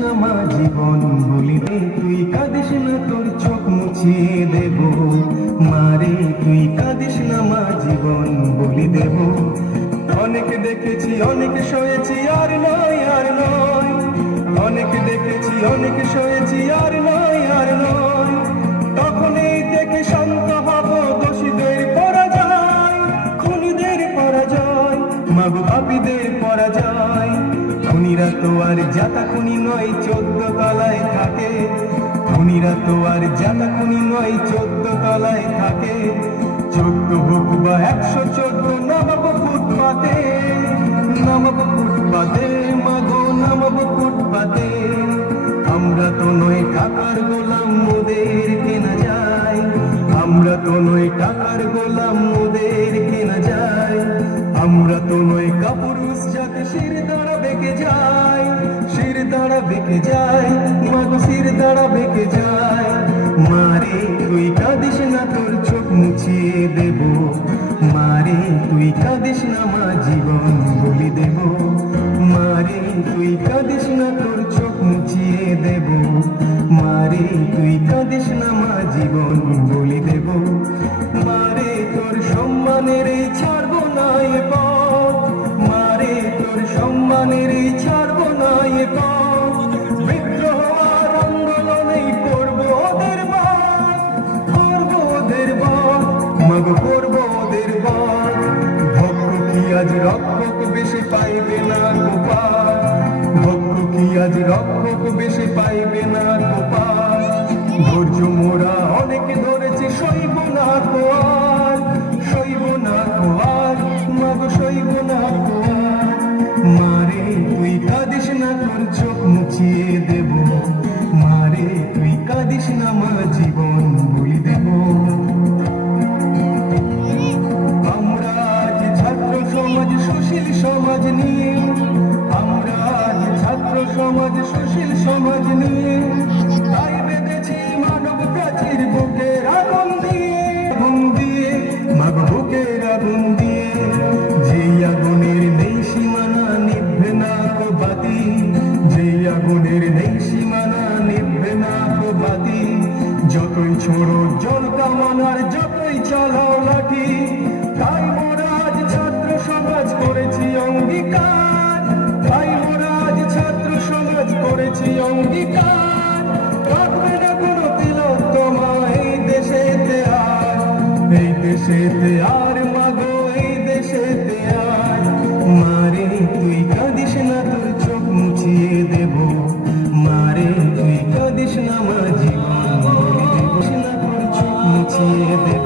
না মা জীবন বলিবে, তুই কাঁদিস না তোর চোখ মুছিয়ে দেব, মারে তুই কাঁদিস না মা জীবন বলি দেব। অনেক দেখেছি অনেক সয়েছি আর নয় আর নয়, অনেক দেখেছি অনেক সয়েছি আর নয় আর নয়, তখনই থেকে শান্ত হব দোষীদের পরাজয়, খুনিদের পরাজয়, মাগো পাপীদের পরাজয়। খুনিরা তো আর জাতা খুনি নয় 14 তলায় থাকে, খুনিরা তো আর জাতা খুনি নয় 14 তলায় থাকে। 14 হোক বা 114 নামাবো ফুটপাতে, নামাবো ফুটপাতে, মাগো নামাবো ফুটপাতে। আমরা তো নয় টাকার গোলাম মোদের কেনা যায়, আমরা তো নয় টাকার গোলাম মোদের কেনা যায়। আমরা তো নয় কাপুরুষ যাকে শির দ্বারা বেঁকে যায়, শির দ্বারা বেঁকে যায়, মাগো শির দ্বারা বেঁকে যায়। মারে তুই কাঁদিস না তোর চোখ মুছিয়ে দেব, মারে তুই কাঁদিস না মা জীবন বলি দেব, মারে তুই কাঁদিস না তোর চোখ মুছিয়ে দেব, মারে তুই কাঁদিস না মা জীবন বলি দেব। মারে তোর সম্মানের এই ছাড়বো না এ পথ, মারে তোর সম্মানের এই ছাড়বো না এ পথ। বিদ্রোহ আর আন্দোলনেই করবো ওদের বাদ, করবো ওদের বাদ, মাগো করবো ওদের বাদ। ভক্ত কি আজ রক্ষক বেশি পাইবে না গোপাল, ভক্ত কি আজ রক্ষক বেশি পাইবে না গোপাল। ধৈর্য মোরা অনেক ধরেছি সইব না কোয়াল, সইব না কোয়াল, মাগো সইব না কোয়াল। মারে তুই কাঁদিস না তোর চোখ মুছিয়ে দেব, মারে তুই কাঁদিস না মা জীবন বলি দেব। আমরা আজ ছাত্র সমাজ সুশীল সমাজ নিয়ে, আমরা আজ ছাত্র সমাজ সুশীল সমাজ নিয়ে, তাই বেঁধেছি মানব প্রাচীর বুকের আগুন দিয়ে, আগুন দিয়ে, মাগো বুকের আগুন দিয়ে। যেই আগুনের নেই সীমানা নিভবে না কো বাতি, যেই আগুনের নেই সীমানা নিভবে না কো বাতি। যতই ছোড়ো জল কামানার, যতই চালাও লাঠি, তাই মোরা আজ ছাত্র সমাজ করেছি অঙ্গীকার, তাই মোরা আজ ছাত্র সমাজ করেছি অঙ্গীকার। রাখবে না কোনো তিলোত্তমা এই দেশেতে আর, এই দেশেতে আর, মাগো এই দেশেতে আর। মারে তুই কাঁদিস না তোর চোখ মুছিয়ে দেব, মারে তুই কাঁদিস না মা জীবন বলি দেব, না তোর চোখ মুছিয়ে দেব।